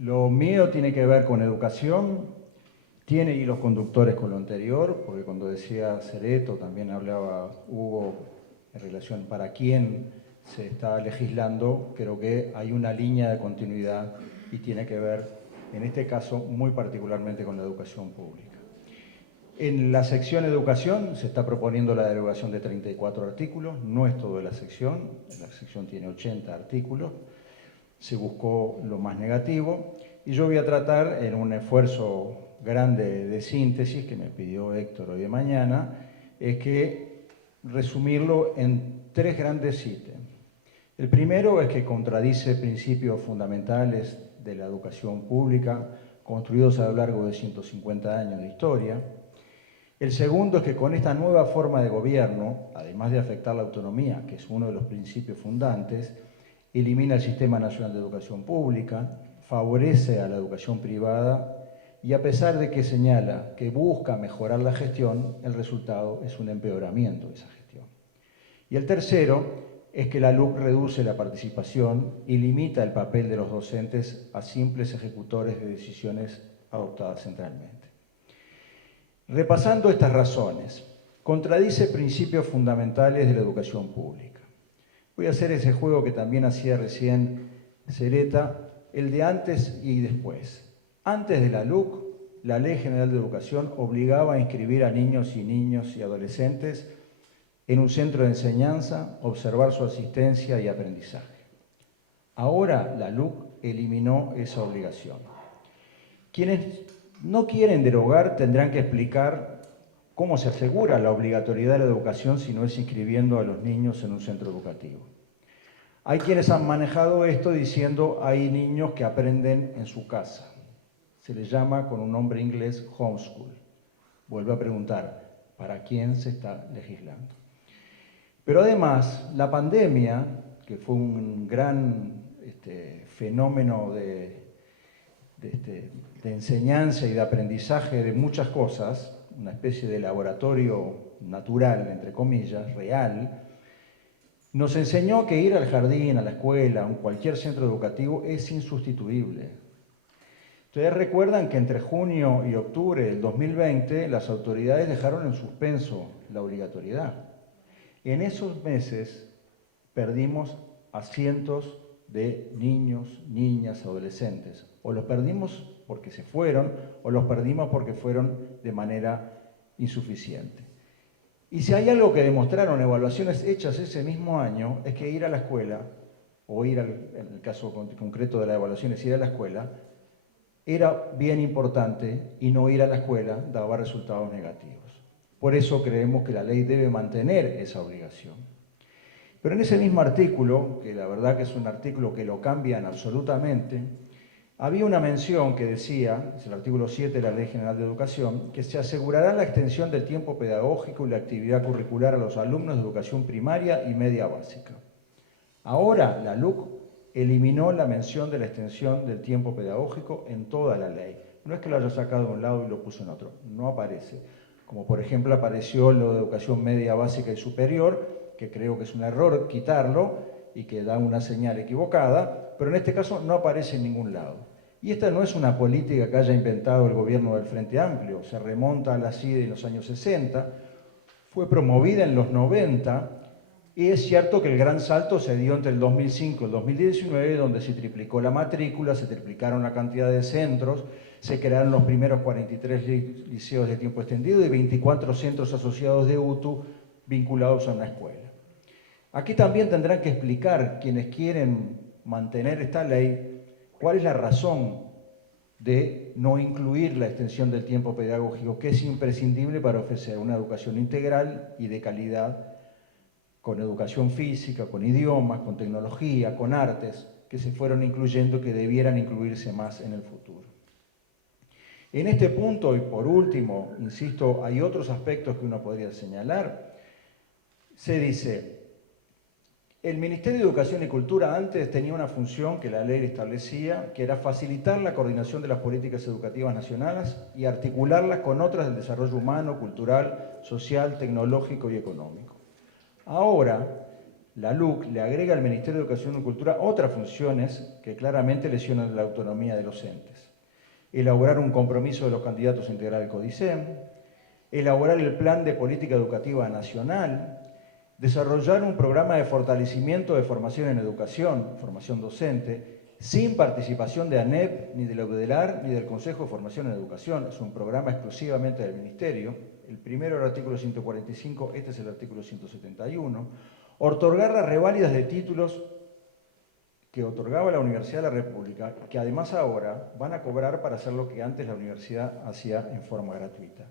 Lo mío tiene que ver con educación, tiene hilos conductores con lo anterior, porque cuando decía Cereto también hablaba Hugo en relación para quién se está legislando, creo que hay una línea de continuidad y tiene que ver, en este caso, muy particularmente con la educación pública. En la sección educación se está proponiendo la derogación de 34 artículos, no es todo la sección tiene 80 artículos, se buscó lo más negativo y yo voy a tratar en un esfuerzo grande de síntesis que me pidió Héctor hoy de mañana, es que resumirlo en tres grandes ítems. El primero es que contradice principios fundamentales de la educación pública construidos a lo largo de 150 años de historia. El segundo es que con esta nueva forma de gobierno, además de afectar la autonomía, que es uno de los principios fundantes, elimina el Sistema Nacional de Educación Pública, favorece a la educación privada y a pesar de que señala que busca mejorar la gestión, el resultado es un empeoramiento de esa gestión. Y el tercero es que la LUC reduce la participación y limita el papel de los docentes a simples ejecutores de decisiones adoptadas centralmente. Repasando estas razones, contradice principios fundamentales de la educación pública. Voy a hacer ese juego que también hacía recién Cereta, el de antes y después. Antes de la LUC, la Ley General de Educación obligaba a inscribir a niños y adolescentes en un centro de enseñanza, observar su asistencia y aprendizaje. Ahora la LUC eliminó esa obligación. Quienes no quieren derogar tendrán que explicar cómo se asegura la obligatoriedad de la educación si no es inscribiendo a los niños en un centro educativo. Hay quienes han manejado esto diciendo hay niños que aprenden en su casa. Se les llama con un nombre inglés homeschool. Vuelvo a preguntar, ¿para quién se está legislando? Pero además, la pandemia, que fue un gran fenómeno de enseñanza y de aprendizaje de muchas cosas, una especie de laboratorio natural, entre comillas, real, nos enseñó que ir al jardín, a la escuela, a cualquier centro educativo es insustituible. Ustedes recuerdan que entre junio y octubre del 2020 las autoridades dejaron en suspenso la obligatoriedad. En esos meses perdimos a cientos de niños, niñas, adolescentes. O los perdimos porque se fueron, o los perdimos porque fueron de manera insuficiente. Y si hay algo que demostraron evaluaciones hechas ese mismo año, es que ir a la escuela, o ir en el caso concreto de las evaluaciones, ir a la escuela, era bien importante y no ir a la escuela daba resultados negativos. Por eso creemos que la ley debe mantener esa obligación. Pero en ese mismo artículo, que la verdad que es un artículo que lo cambian absolutamente, había una mención que decía, es el artículo 7 de la Ley General de Educación, que se asegurará la extensión del tiempo pedagógico y la actividad curricular a los alumnos de educación primaria y media básica. Ahora la LUC eliminó la mención de la extensión del tiempo pedagógico en toda la ley. No es que lo haya sacado de un lado y lo puso en otro, no aparece. Como por ejemplo apareció lo de educación media básica y superior, que creo que es un error quitarlo y que da una señal equivocada, pero en este caso no aparece en ningún lado. Y esta no es una política que haya inventado el gobierno del Frente Amplio, se remonta a la CIDE en los años 60, fue promovida en los 90, y es cierto que el gran salto se dio entre el 2005 y el 2019, donde se triplicó la matrícula, se triplicaron la cantidad de centros, se crearon los primeros 43 liceos de tiempo extendido y 24 centros asociados de UTU vinculados a una escuela. Aquí también tendrán que explicar quienes quieren mantener esta ley cuál es la razón de no incluir la extensión del tiempo pedagógico, que es imprescindible para ofrecer una educación integral y de calidad, con educación física, con idiomas, con tecnología, con artes, que se fueron incluyendo, que debieran incluirse más en el futuro. En este punto, y por último, insisto, hay otros aspectos que uno podría señalar. Se dice, el Ministerio de Educación y Cultura antes tenía una función que la ley establecía, que era facilitar la coordinación de las políticas educativas nacionales y articularlas con otras del desarrollo humano, cultural, social, tecnológico y económico. Ahora, la LUC le agrega al Ministerio de Educación y Cultura otras funciones que claramente lesionan la autonomía de los entes. Elaborar un compromiso de los candidatos a integrar el CODICEM, elaborar el Plan de Política Educativa Nacional, desarrollar un programa de fortalecimiento de formación en educación, formación docente, sin participación de ANEP, ni de la UDELAR, ni del Consejo de Formación en Educación. Es un programa exclusivamente del Ministerio. El primero era el artículo 145, este es el artículo 171. Otorgar las reválidas de títulos que otorgaba la Universidad de la República, que además ahora van a cobrar para hacer lo que antes la universidad hacía en forma gratuita.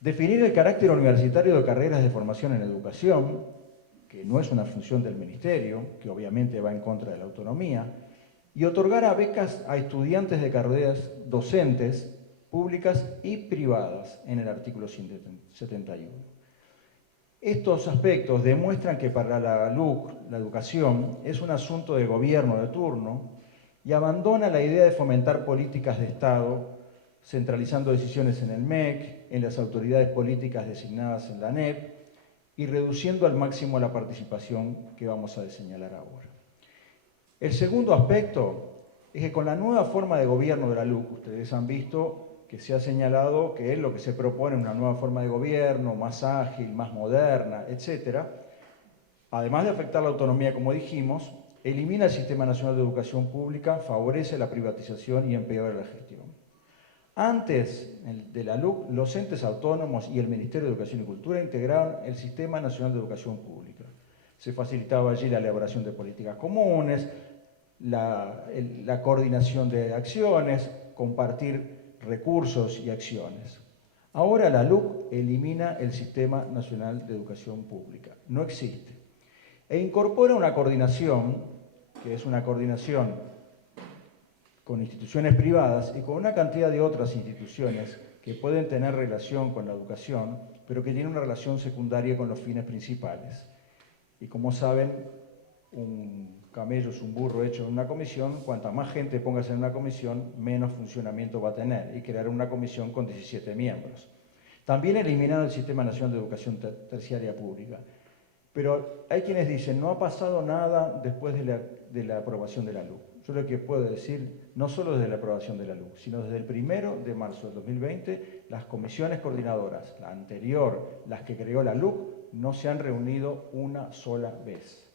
Definir el carácter universitario de carreras de formación en educación, que no es una función del Ministerio, que obviamente va en contra de la autonomía, y otorgar a becas a estudiantes de carreras docentes públicas y privadas en el artículo 171. Estos aspectos demuestran que para la LUC, la educación, es un asunto de gobierno de turno y abandona la idea de fomentar políticas de Estado, centralizando decisiones en el MEC, en las autoridades políticas designadas en la ANEP y reduciendo al máximo la participación que vamos a señalar ahora. El segundo aspecto es que con la nueva forma de gobierno de la LUC, ustedes han visto que se ha señalado que es lo que se propone, una nueva forma de gobierno, más ágil, más moderna, etc. Además de afectar la autonomía, como dijimos, elimina el Sistema Nacional de Educación Pública, favorece la privatización y empeora la gestión. Antes de la LUC, los entes autónomos y el Ministerio de Educación y Cultura integraron el Sistema Nacional de Educación Pública. Se facilitaba allí la elaboración de políticas comunes, la coordinación de acciones, compartir recursos y acciones. Ahora la LUC elimina el Sistema Nacional de Educación Pública, no existe, e incorpora una coordinación, que es una coordinación con instituciones privadas y con una cantidad de otras instituciones que pueden tener relación con la educación, pero que tienen una relación secundaria con los fines principales. Y como saben, un camello es un burro hecho en una comisión, cuanta más gente pongas en una comisión, menos funcionamiento va a tener, y crear una comisión con 17 miembros. También eliminaron el Sistema Nacional de Educación Terciaria Pública. Pero hay quienes dicen, no ha pasado nada después de la aprobación de la LUC. Yo lo que puedo decir, no solo desde la aprobación de la LUC, sino desde el 1 de marzo de 2020, las comisiones coordinadoras, la anterior, las que creó la LUC, no se han reunido una sola vez.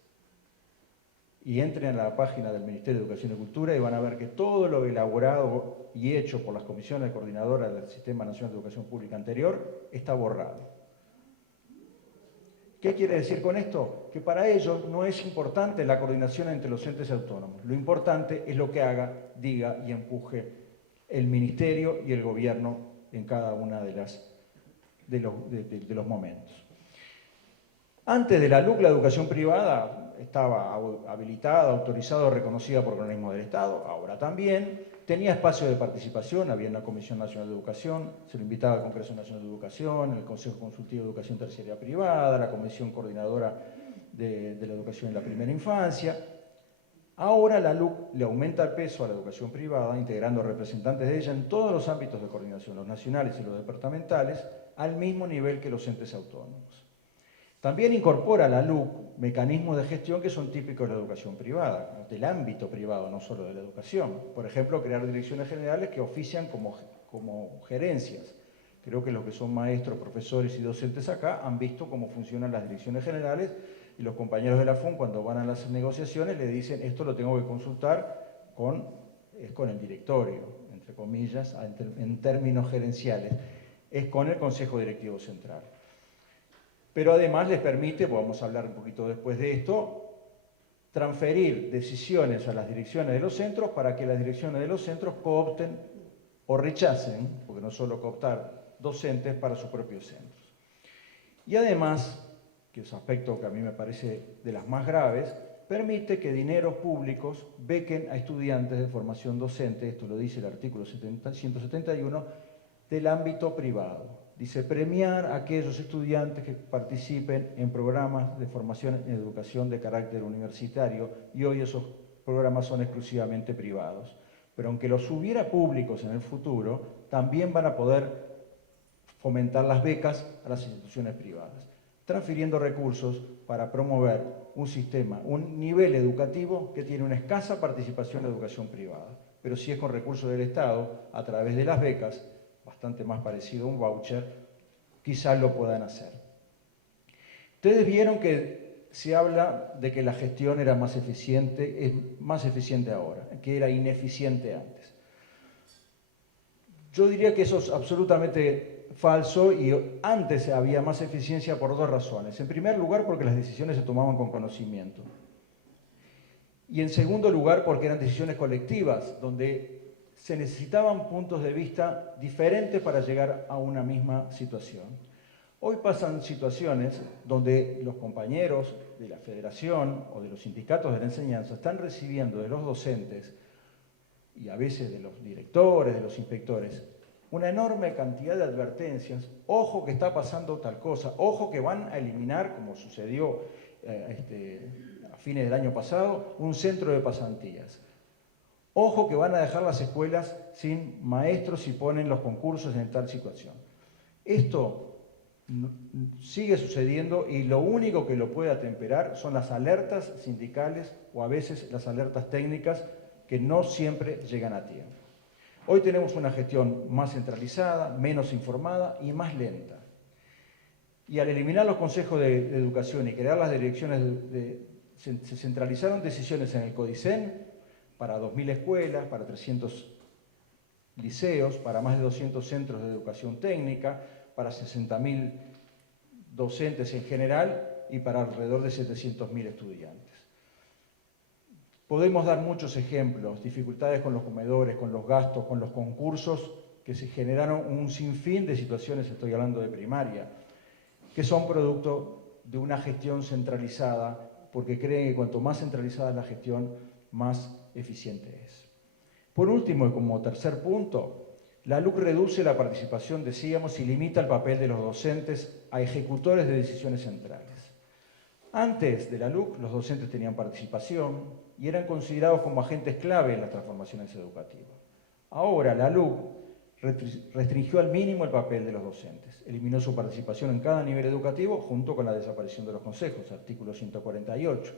Y entren a la página del Ministerio de Educación y Cultura y van a ver que todo lo elaborado y hecho por las comisiones coordinadoras del Sistema Nacional de Educación Pública anterior está borrado. ¿Qué quiere decir con esto? Que para ellos no es importante la coordinación entre los entes autónomos. Lo importante es lo que haga, diga y empuje el Ministerio y el Gobierno en cada una de los momentos. Antes de la LUC, la educación privada estaba habilitada, autorizada o reconocida por organismos del Estado, ahora también. Tenía espacio de participación, había una Comisión Nacional de Educación, se lo invitaba al Congreso Nacional de Educación, el Consejo Consultivo de Educación Terciaria Privada, la Comisión Coordinadora de la Educación en la Primera Infancia. Ahora la LUC le aumenta el peso a la educación privada, integrando representantes de ella en todos los ámbitos de coordinación, los nacionales y los departamentales, al mismo nivel que los entes autónomos. También incorpora a la LUC mecanismos de gestión que son típicos de la educación privada, del ámbito privado, no solo de la educación. Por ejemplo, crear direcciones generales que ofician como gerencias. Creo que los que son maestros, profesores y docentes acá han visto cómo funcionan las direcciones generales y los compañeros de la FUN cuando van a las negociaciones le dicen esto lo tengo que consultar con el directorio, entre comillas, en términos gerenciales, es con el Consejo Directivo Central. Pero además les permite, vamos a hablar un poquito después de esto, transferir decisiones a las direcciones de los centros para que las direcciones de los centros coopten o rechacen, porque no solo cooptar, docentes para sus propios centros. Y además, que es un aspecto que a mí me parece de las más graves, permite que dineros públicos bequen a estudiantes de formación docente, esto lo dice el artículo 171, del ámbito privado. Dice, premiar a aquellos estudiantes que participen en programas de formación en educación de carácter universitario, y hoy esos programas son exclusivamente privados. Pero aunque los hubiera públicos en el futuro, también van a poder fomentar las becas a las instituciones privadas, transfiriendo recursos para promover un sistema, un nivel educativo que tiene una escasa participación en la educación privada. Pero si es con recursos del Estado, a través de las becas, bastante más parecido a un voucher, quizás lo puedan hacer. Ustedes vieron que se habla de que la gestión era más eficiente, es más eficiente ahora, que era ineficiente antes. Yo diría que eso es absolutamente falso y antes había más eficiencia por dos razones. En primer lugar, porque las decisiones se tomaban con conocimiento. Y en segundo lugar, porque eran decisiones colectivas, donde se necesitaban puntos de vista diferentes para llegar a una misma situación. Hoy pasan situaciones donde los compañeros de la federación o de los sindicatos de la enseñanza están recibiendo de los docentes y a veces de los directores, de los inspectores, una enorme cantidad de advertencias. Ojo que está pasando tal cosa, ojo que van a eliminar, como sucedió a fines del año pasado, un centro de pasantías. Ojo que van a dejar las escuelas sin maestros si ponen los concursos en tal situación. Esto sigue sucediendo y lo único que lo puede atemperar son las alertas sindicales o a veces las alertas técnicas que no siempre llegan a tiempo. Hoy tenemos una gestión más centralizada, menos informada y más lenta. Y al eliminar los consejos de educación y crear las direcciones, se centralizaron decisiones en el CODICEN para 2.000 escuelas, para 300 liceos, para más de 200 centros de educación técnica, para 60.000 docentes en general y para alrededor de 700.000 estudiantes. Podemos dar muchos ejemplos, dificultades con los comedores, con los gastos, con los concursos, que se generaron un sinfín de situaciones, estoy hablando de primaria, que son producto de una gestión centralizada, porque creen que cuanto más centralizada es la gestión, más eficiente es. Por último, y como tercer punto, la LUC reduce la participación, decíamos, y limita el papel de los docentes a ejecutores de decisiones centrales. Antes de la LUC, los docentes tenían participación y eran considerados como agentes clave en las transformaciones educativas. Ahora, la LUC restringió al mínimo el papel de los docentes, eliminó su participación en cada nivel educativo junto con la desaparición de los consejos, artículo 148.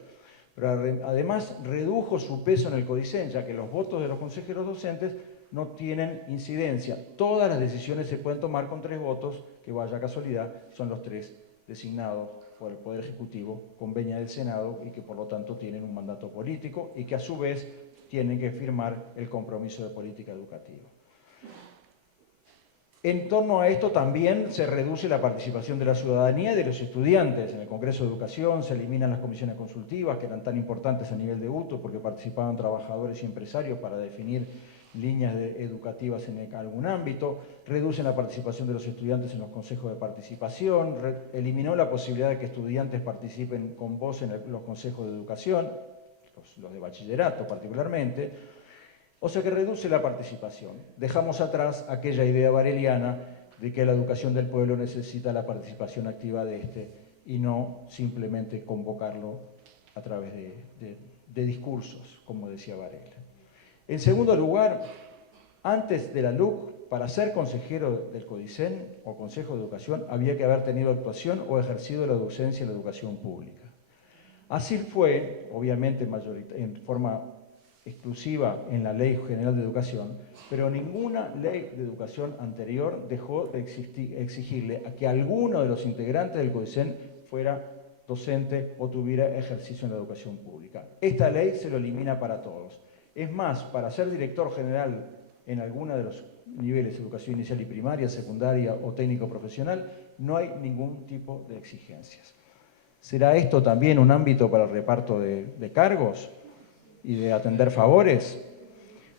Pero además redujo su peso en el CODICEN, ya que los votos de los consejeros docentes no tienen incidencia. Todas las decisiones se pueden tomar con 3 votos, que vaya casualidad, son los 3 designados por el Poder Ejecutivo con venia del Senado y que por lo tanto tienen un mandato político y que a su vez tienen que firmar el compromiso de política educativa. En torno a esto también se reduce la participación de la ciudadanía y de los estudiantes. En el Congreso de Educación se eliminan las comisiones consultivas, que eran tan importantes a nivel de UTU, porque participaban trabajadores y empresarios para definir líneas educativas en algún ámbito, reducen la participación de los estudiantes en los consejos de participación, eliminó la posibilidad de que estudiantes participen con voz en los consejos de educación, los de bachillerato particularmente. O sea que reduce la participación. Dejamos atrás aquella idea bareliana de que la educación del pueblo necesita la participación activa de éste y no simplemente convocarlo a través de discursos, como decía Varela. En segundo lugar, antes de la LUC, para ser consejero del CODICEN o Consejo de Educación, había que haber tenido actuación o ejercido la docencia en la educación pública. Así fue, obviamente en forma exclusiva en la Ley General de Educación, pero ninguna ley de educación anterior dejó de exigirle a que alguno de los integrantes del CODICEN fuera docente o tuviera ejercicio en la educación pública. Esta ley se lo elimina para todos. Es más, para ser director general en alguno de los niveles de educación inicial y primaria, secundaria o técnico profesional, no hay ningún tipo de exigencias. ¿Será esto también un ámbito para el reparto de cargos y de atender favores?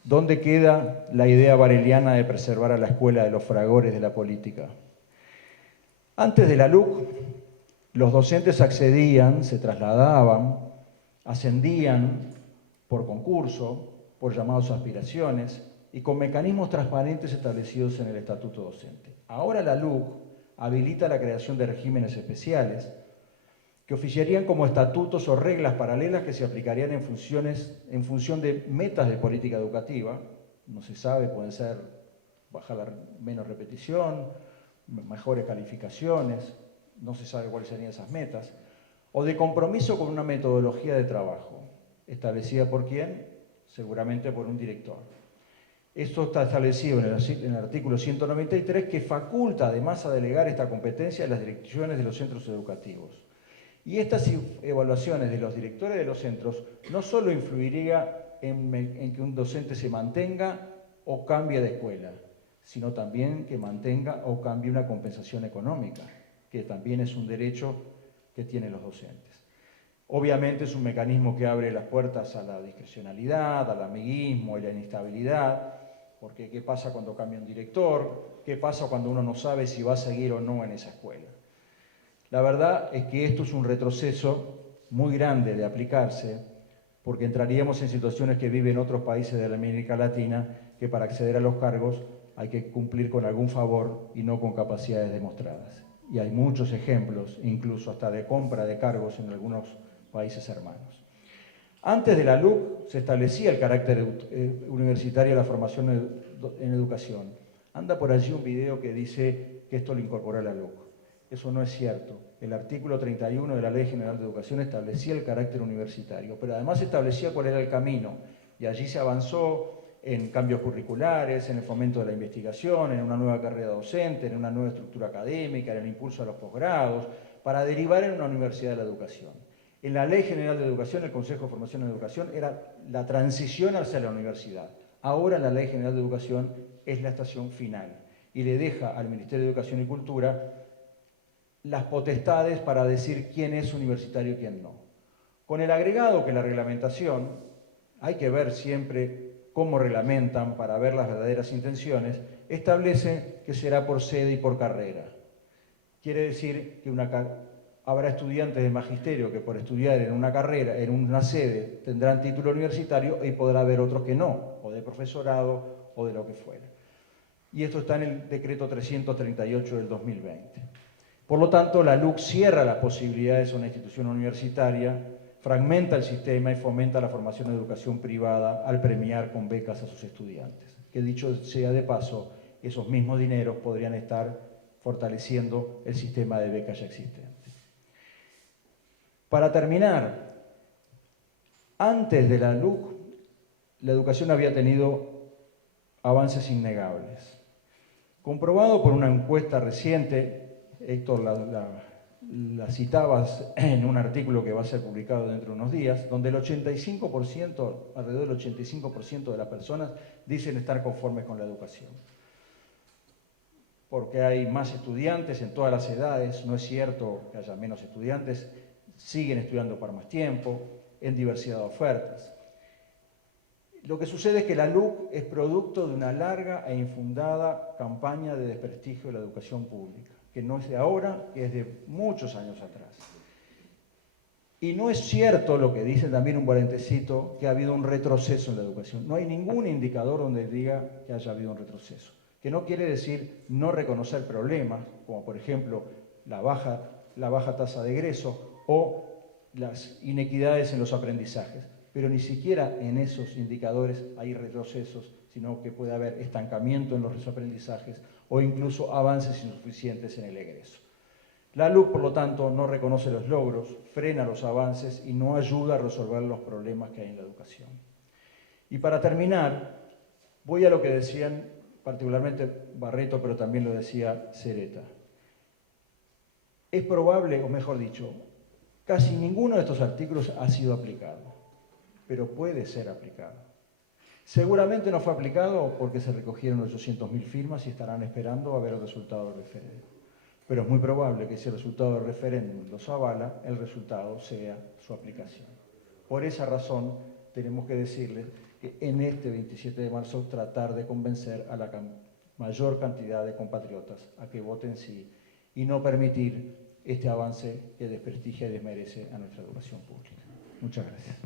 ¿Dónde queda la idea bareliana de preservar a la escuela de los fragores de la política? Antes de la LUC, los docentes accedían, se trasladaban, ascendían por concurso, por llamados a aspiraciones y con mecanismos transparentes establecidos en el Estatuto Docente. Ahora la LUC habilita la creación de regímenes especiales que oficiarían como estatutos o reglas paralelas que se aplicarían en función de metas de política educativa. No se sabe, pueden ser bajar menos repetición, mejores calificaciones, no se sabe cuáles serían esas metas. o de compromiso con una metodología de trabajo, establecida por quién, seguramente por un director. Esto está establecido en el artículo 193, que faculta además a delegar esta competencia a las direcciones de los centros educativos. Y estas evaluaciones de los directores de los centros no solo influiría en que un docente se mantenga o cambie de escuela, sino también que mantenga o cambie una compensación económica, que también es un derecho que tienen los docentes. Obviamente es un mecanismo que abre las puertas a la discrecionalidad, al amiguismo y la inestabilidad, porque ¿qué pasa cuando cambia un director? ¿Qué pasa cuando uno no sabe si va a seguir o no en esa escuela? La verdad es que esto es un retroceso muy grande de aplicarse, porque entraríamos en situaciones que viven otros países de la América Latina, que para acceder a los cargos hay que cumplir con algún favor y no con capacidades demostradas. Y hay muchos ejemplos, incluso hasta de compra de cargos en algunos países hermanos. Antes de la LUC se establecía el carácter universitario de la formación en educación. Anda por allí un video que dice que esto lo incorporó la LUC. Eso no es cierto. El artículo 31 de la Ley General de Educación establecía el carácter universitario, pero además establecía cuál era el camino. Y allí se avanzó en cambios curriculares, en el fomento de la investigación, en una nueva carrera docente, en una nueva estructura académica, en el impulso a los posgrados, para derivar en una universidad de la educación. En la Ley General de Educación, el Consejo de Formación en Educación era la transición hacia la universidad. Ahora la Ley General de Educación es la estación final y le deja al Ministerio de Educación y Cultura las potestades para decir quién es universitario y quién no. Con el agregado que la reglamentación, hay que ver siempre cómo reglamentan para ver las verdaderas intenciones, establece que será por sede y por carrera. Quiere decir que habrá estudiantes de magisterio que por estudiar en una carrera, en una sede, tendrán título universitario y podrá haber otros que no, o de profesorado o de lo que fuera. Y esto está en el decreto 338 del 2020. Por lo tanto, la LUC cierra las posibilidades a una institución universitaria, fragmenta el sistema y fomenta la formación en educación privada al premiar con becas a sus estudiantes. Que dicho sea de paso, esos mismos dineros podrían estar fortaleciendo el sistema de becas ya existente. Para terminar, antes de la LUC, la educación había tenido avances innegables. Comprobado por una encuesta reciente, Héctor la citabas en un artículo que va a ser publicado dentro de unos días, donde el 85%, alrededor del 85% de las personas dicen estar conformes con la educación. Porque hay más estudiantes en todas las edades, no es cierto que haya menos estudiantes, siguen estudiando por más tiempo, en diversidad de ofertas. Lo que sucede es que la LUC es producto de una larga e infundada campaña de desprestigio de la educación pública, que no es de ahora, que es de muchos años atrás. Y no es cierto lo que dice también un cuarentecito, que ha habido un retroceso en la educación. No hay ningún indicador donde diga que haya habido un retroceso. Que no quiere decir no reconocer problemas, como por ejemplo la baja tasa de egreso o las inequidades en los aprendizajes. Pero ni siquiera en esos indicadores hay retrocesos, sino que puede haber estancamiento en los aprendizajes o incluso avances insuficientes en el egreso. La LUC, por lo tanto, no reconoce los logros, frena los avances y no ayuda a resolver los problemas que hay en la educación. Y para terminar, voy a lo que decían particularmente Barreto, pero también lo decía Sereta. Es probable, o mejor dicho, casi ninguno de estos artículos ha sido aplicado, pero puede ser aplicado. Seguramente no fue aplicado porque se recogieron 800.000 firmas y estarán esperando a ver el resultado del referéndum. Pero es muy probable que si el resultado del referéndum los avala, el resultado sea su aplicación. Por esa razón, tenemos que decirles que en este 27 de marzo tratar de convencer a la mayor cantidad de compatriotas a que voten sí y no permitir este avance que desprestigia y desmerece a nuestra educación pública. Muchas gracias.